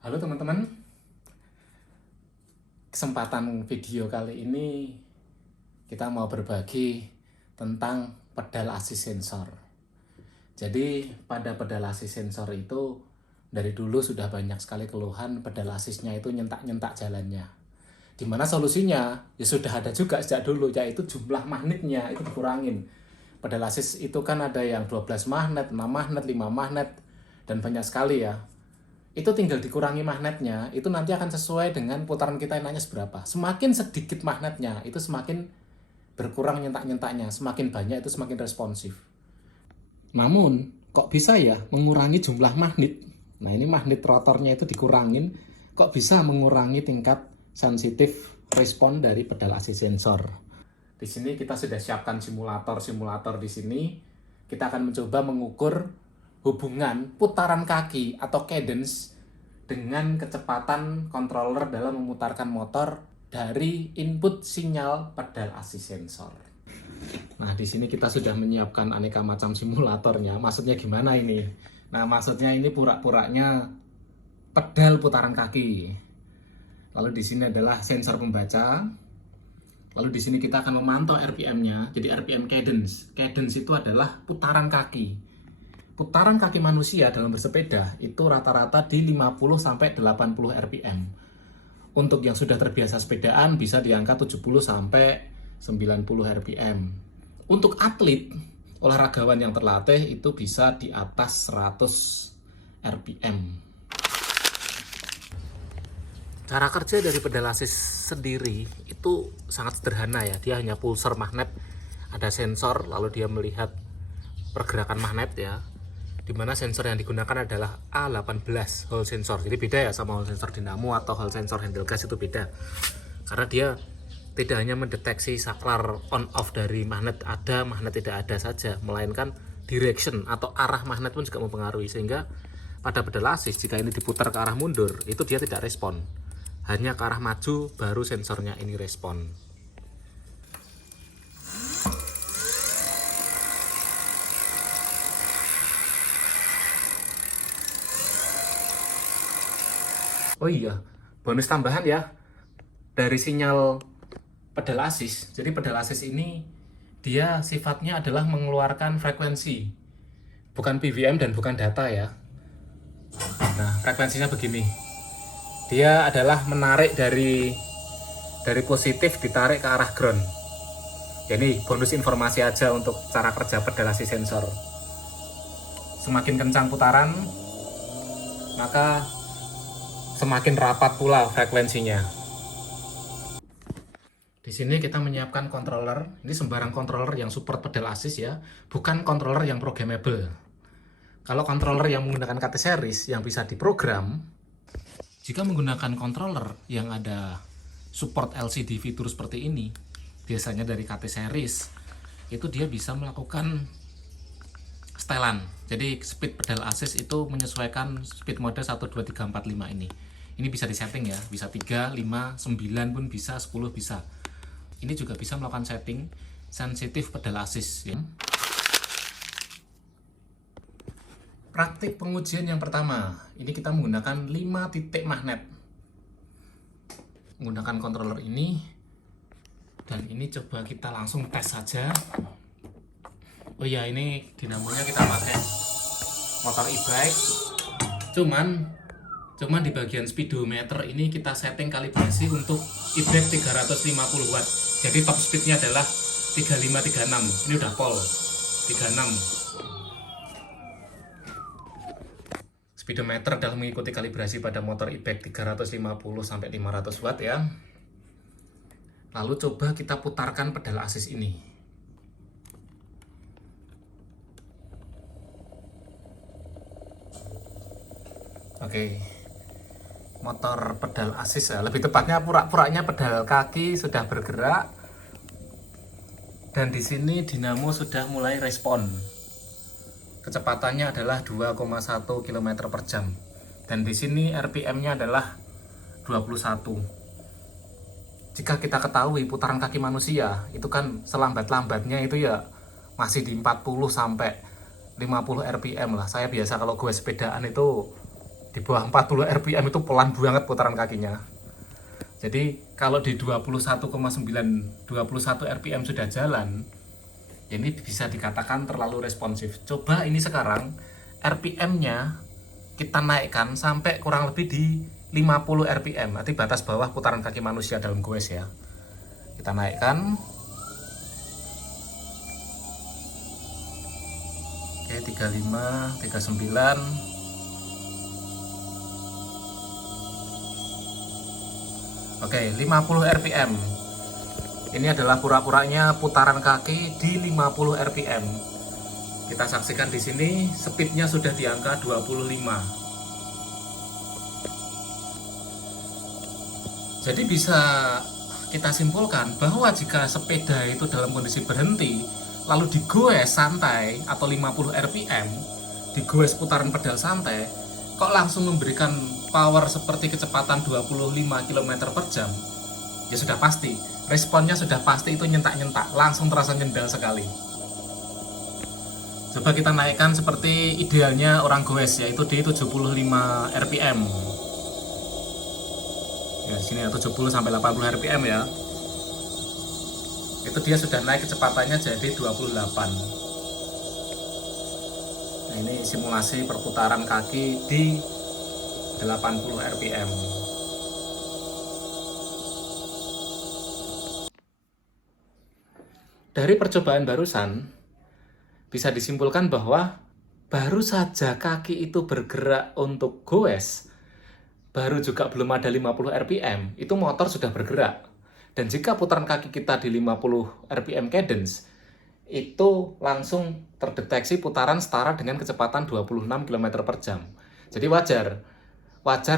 Halo teman-teman, kesempatan video kali ini kita mau berbagi tentang pedal assist sensor. Jadi pada pedal assist sensor itu dari dulu sudah banyak sekali keluhan pedal assistnya itu nyentak-nyentak jalannya. Dimana solusinya ya sudah ada juga sejak dulu, yaitu jumlah magnetnya itu dikurangin. Pedal assist itu kan ada yang 12 magnet, 6 magnet, 5 magnet, dan banyak sekali ya. Itu tinggal dikurangi magnetnya, itu nanti akan sesuai dengan putaran kita enaknya seberapa. Semakin sedikit magnetnya, itu semakin berkurang nyentak-nyentaknya, semakin banyak itu semakin responsif. Namun, kok bisa ya mengurangi jumlah magnet? Nah, ini magnet rotornya itu dikurangin, kok bisa mengurangi tingkat sensitif respon dari pedal AC sensor. Di sini kita sudah siapkan simulator di sini. Kita akan mencoba mengukur hubungan putaran kaki atau cadence dengan kecepatan controller dalam memutarkan motor dari input sinyal pedal assist sensor. Nah, di sini kita sudah menyiapkan aneka macam simulatornya. Maksudnya gimana ini? Nah, maksudnya ini pura-puranya pedal putaran kaki. Lalu di sini adalah sensor pembaca. Lalu di sini kita akan memantau RPM-nya. Jadi RPM cadence. Cadence itu adalah putaran kaki. Putaran kaki manusia dalam bersepeda itu rata-rata di 50 sampai 80 rpm. Untuk yang sudah terbiasa sepedaan bisa di angka 70 sampai 90 rpm. Untuk atlet, olahragawan yang terlatih itu bisa di atas 100 rpm. Cara kerja dari pedal assist sendiri itu sangat sederhana ya. Dia hanya pulsar magnet, ada sensor, lalu dia melihat pergerakan magnet ya. Dimana sensor yang digunakan adalah A18 Hall sensor. Jadi beda ya sama Hall sensor dinamo atau Hall sensor handle gas, itu beda. Karena dia tidak hanya mendeteksi saklar on off dari magnet ada, magnet tidak ada saja, melainkan direction atau arah magnet pun juga mempengaruhi. Sehingga pada pedal assist jika ini diputar ke arah mundur, itu dia tidak respon. Hanya ke arah maju baru sensornya ini respon. Oh iya, bonus tambahan ya dari sinyal pedal assist. Jadi pedal assist ini dia sifatnya adalah mengeluarkan frekuensi, bukan PWM dan bukan data ya. Nah, frekuensinya begini. Dia adalah menarik dari positif ditarik ke arah ground. Jadi bonus informasi aja untuk cara kerja pedal assist sensor. Semakin kencang putaran, maka semakin rapat pula frekuensinya. Di sini kita menyiapkan controller. Ini sembarang controller yang support pedal assist ya, bukan controller yang programmable. Kalau controller yang menggunakan KT series yang bisa diprogram, jika menggunakan controller yang ada support LCD fitur seperti ini, biasanya dari KT series, itu dia bisa melakukan setelan. Jadi speed pedal assist itu menyesuaikan speed mode 1, 2, 3, 4, 5 ini. Ini bisa disetting ya, bisa 3, 5, 9 pun bisa, 10 bisa. Ini juga bisa melakukan setting sensitif pedal assist ya. Praktik pengujian yang pertama, ini kita menggunakan 5 titik magnet. Menggunakan controller ini, dan ini coba kita langsung tes saja. Oh ya, ini dinamonya kita pakai motor e-bike. Cuman di bagian speedometer ini kita setting kalibrasi untuk e-bike 350 watt. Jadi top speednya adalah 3536. Ini udah pol 36. Speedometer adalah mengikuti kalibrasi pada motor e-bike 350 sampai 500 watt ya. Lalu coba kita putarkan pedal assist ini. Oke. Motor pedal assist ya, lebih tepatnya pura-puranya pedal kaki sudah bergerak, dan di sini dinamo sudah mulai respon. Kecepatannya adalah 2,1 km per jam, dan di sini RPM-nya adalah 21. Jika kita ketahui putaran kaki manusia itu kan selambat-lambatnya itu ya masih di 40 sampai 50 rpm lah. Saya biasa kalau gue sepedaan itu Di bawah 40 rpm itu pelan banget putaran kakinya. Jadi kalau di 21,9 21 rpm sudah jalan, ini bisa dikatakan terlalu responsif. Coba ini sekarang rpm-nya kita naikkan sampai kurang lebih di 50 rpm, nanti batas bawah putaran kaki manusia dalam goes ya. Kita naikkan. Oke, 35, 39. Oke, 50 rpm. Ini adalah pura-puranya putaran kaki di 50 rpm. Kita saksikan di sini speednya sudah di angka 25. Jadi bisa kita simpulkan bahwa jika sepeda itu dalam kondisi berhenti lalu digoes santai atau 50 rpm, digoes putaran pedal santai, kok langsung memberikan power seperti kecepatan 25 km per jam, ya sudah pasti responnya sudah pasti itu nyentak-nyentak, langsung terasa nyendal sekali. Coba kita naikkan seperti idealnya orang goes, yaitu di 75 rpm. Ya, di sini 70 sampai 80 rpm ya. Itu dia sudah naik kecepatannya jadi 28. Nah, ini simulasi perputaran kaki di 80 rpm. Dari percobaan barusan bisa disimpulkan bahwa baru saja kaki itu bergerak untuk goes, baru juga belum ada 50 rpm, itu motor sudah bergerak. Dan jika putaran kaki kita di 50 rpm cadence, itu langsung terdeteksi putaran setara dengan kecepatan 26 km per jam. Jadi wajar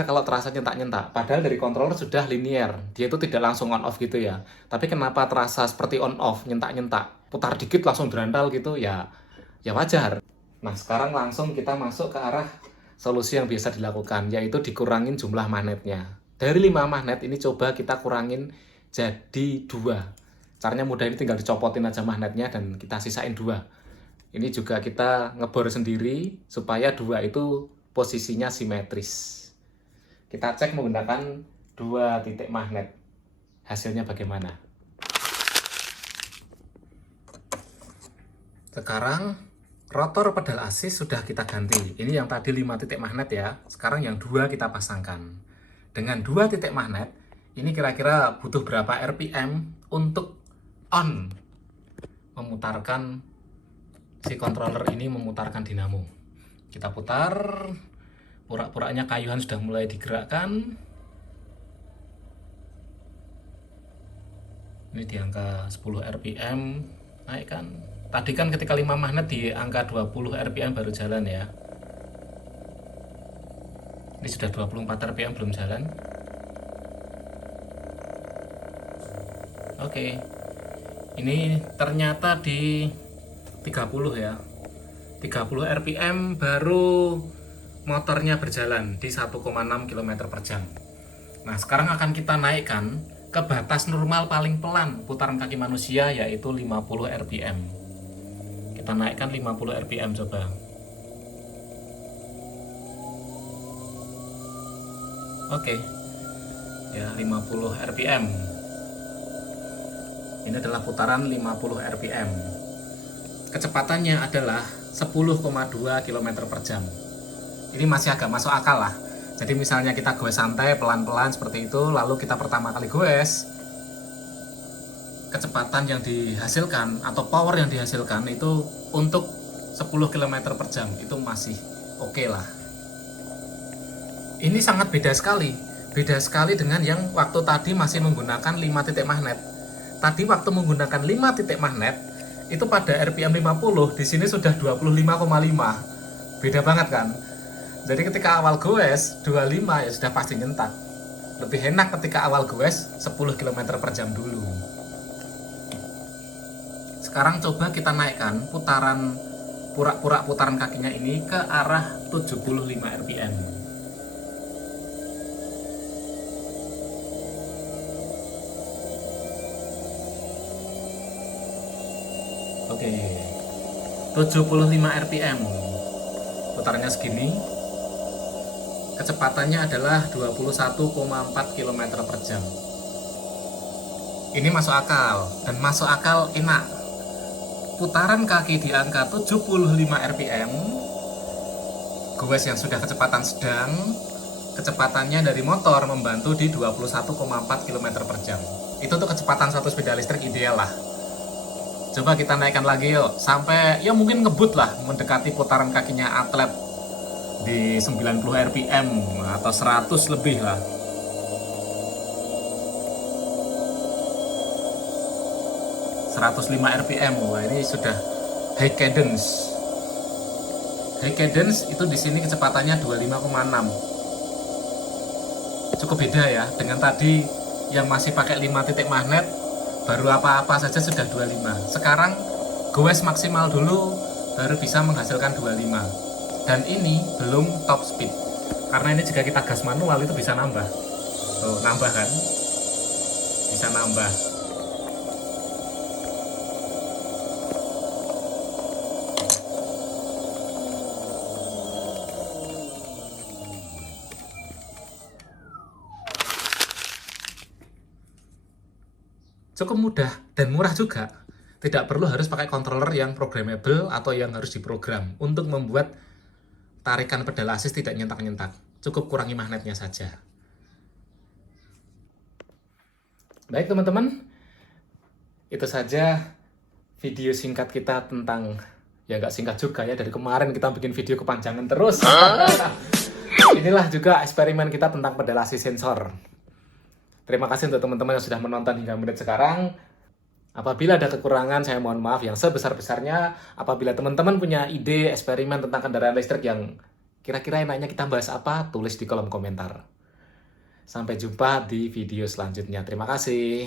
kalau terasa nyentak-nyentak. Padahal dari controller sudah linear, dia itu tidak langsung on off gitu ya. Tapi kenapa terasa seperti on off, nyentak-nyentak, putar dikit langsung berandal gitu ya wajar. Nah, sekarang langsung kita masuk ke arah solusi yang biasa dilakukan, yaitu dikurangin jumlah magnetnya. Dari 5 magnet ini coba kita kurangin jadi 2. Caranya mudah, ini tinggal dicopotin aja magnetnya dan kita sisain 2. Ini juga kita ngebor sendiri supaya 2 itu posisinya simetris. Kita cek menggunakan 2 titik magnet. Hasilnya bagaimana? Sekarang rotor pedal asis sudah kita ganti. Ini yang tadi 5 titik magnet ya. Sekarang yang 2 kita pasangkan. Dengan 2 titik magnet, ini kira-kira butuh berapa rpm untuk on memutarkan si controller ini, memutarkan dinamo. Kita putar, pura-puranya kayuhan sudah mulai digerakkan. Ini di angka 10 rpm, naikkan. Tadi kan ketika 5 magnet di angka 20 rpm baru jalan ya. Ini sudah 24 rpm belum jalan. Oke. Ini ternyata di 30 ya. 30 rpm baru motornya berjalan di 1,6 km per jam. Nah, sekarang akan kita naikkan ke batas normal paling pelan putaran kaki manusia, yaitu 50 rpm. Kita naikkan 50 rpm coba. Oke. Ya, 50 rpm. Ini adalah putaran 50 rpm. Kecepatannya adalah 10,2 km per jam. Ini masih agak masuk akal lah. Jadi misalnya kita goes santai pelan-pelan seperti itu, lalu kita pertama kali goes, kecepatan yang dihasilkan atau power yang dihasilkan itu untuk 10 km per jam itu masih oke lah. Ini sangat beda sekali dengan yang waktu tadi masih menggunakan 5 titik magnet. Tadi waktu menggunakan 5 titik magnet itu pada rpm 50, di sini sudah 25,5. Beda banget kan? Jadi ketika awal goes 25 ya sudah pasti nyentak. Lebih enak ketika awal goes 10 km per jam dulu. Sekarang coba kita naikkan putaran pura-pura putaran kakinya ini ke arah 75 rpm. Oke, 75 rpm, putarannya segini. kecepatannya adalah 21,4 km per jam. Ini masuk akal, dan masuk akal enak. Putaran kaki di angka 75 rpm, gowes yang sudah kecepatan sedang, kecepatannya dari motor membantu di 21,4 km per jam. Itu untuk kecepatan satu sepeda listrik ideal lah. Coba kita naikkan lagi yuk, sampai ya mungkin ngebut lah, mendekati putaran kakinya atlet di 90 rpm atau 100 lebih lah. ...105 rpm, wah ini sudah high cadence. High cadence itu di sini kecepatannya 25,6. Cukup beda ya dengan tadi yang masih pakai 5 titik magnet, baru apa-apa saja sudah 25. Sekarang gowes maksimal dulu baru bisa menghasilkan 25. Dan ini belum top speed. Karena ini jika kita gas manual itu bisa nambah. Tuh, nambah kan? Bisa nambah. Cukup mudah dan murah juga. Tidak perlu harus pakai controller yang programmable atau yang harus diprogram untuk membuat tarikan pedal assist tidak nyentak-nyentak. Cukup kurangi magnetnya saja. Baik teman-teman, itu saja video singkat kita tentang, ya nggak singkat juga ya, dari kemarin kita bikin video kepanjangan terus. Inilah juga eksperimen kita tentang pedal assist sensor. Terima kasih untuk teman-teman yang sudah menonton hingga menit sekarang. Apabila ada kekurangan, saya mohon maaf yang sebesar-besarnya. Apabila teman-teman punya ide eksperimen tentang kendaraan listrik yang kira-kira enaknya kita bahas apa, tulis di kolom komentar. Sampai jumpa di video selanjutnya. Terima kasih.